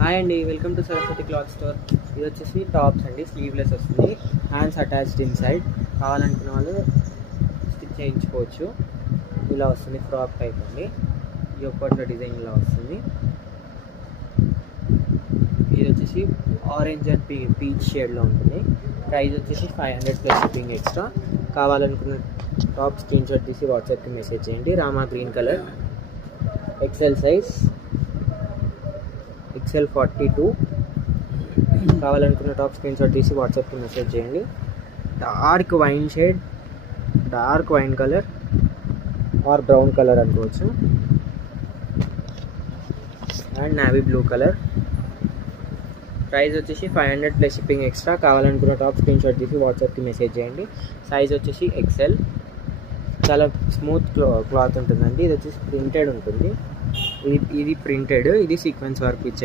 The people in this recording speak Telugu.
హాయ్ అండి, welcome to Saraswati cloth store. ఇది వచ్చేసి టాప్స్ అండి, స్లీవ్లెస్ వస్తుంది, హ్యాండ్స్ అటాచ్డ్ ఇన్సైడ్. కావాలనుకున్న వాళ్ళు స్టిచ్ చేయించుకోవచ్చు. ఇలా వస్తుంది, ఫ్రాక్ టైప్ అండి. ఈ ఒక్కట్లో డిజైన్ ఇలా వస్తుంది. ఇది వచ్చేసి ఆరెంజ్ అండ్ పీచ్ షేడ్లో ఉంటుంది. ప్రైస్ వచ్చేసి 500 ప్లస్ షిప్పింగ్ ఎక్స్ట్రా. కావాలనుకున్న టాప్ స్క్రీన్ షాట్ తీసి వాట్సాప్కి మెసేజ్ చేయండి. రామా green colour, XL size, XL 42. కావాలనుకున్న టాప్ స్క్రీన్ షాట్ తీసి వాట్సాప్కి మెసేజ్ చేయండి. Dark wine shade, dark wine colour or brown colour అనుకోవచ్చు, and navy blue colour. Price వచ్చేసి 500 ప్లస్ షిప్పింగ్ ఎక్స్ట్రా. కావాలనుకున్న టాప్ స్క్రీన్ షాట్ తీసి వాట్సాప్కి మెసేజ్ చేయండి. సైజ్ వచ్చేసి XL. చాలా స్మూత్ క్లాత్ ఉంటుందండి. ఇది వచ్చేసి ప్రింటెడ్ ఉంటుంది. ఇది ప్రింటెడ్, ఇది సీక్వెన్స్ వర్క్ ఇచ్చే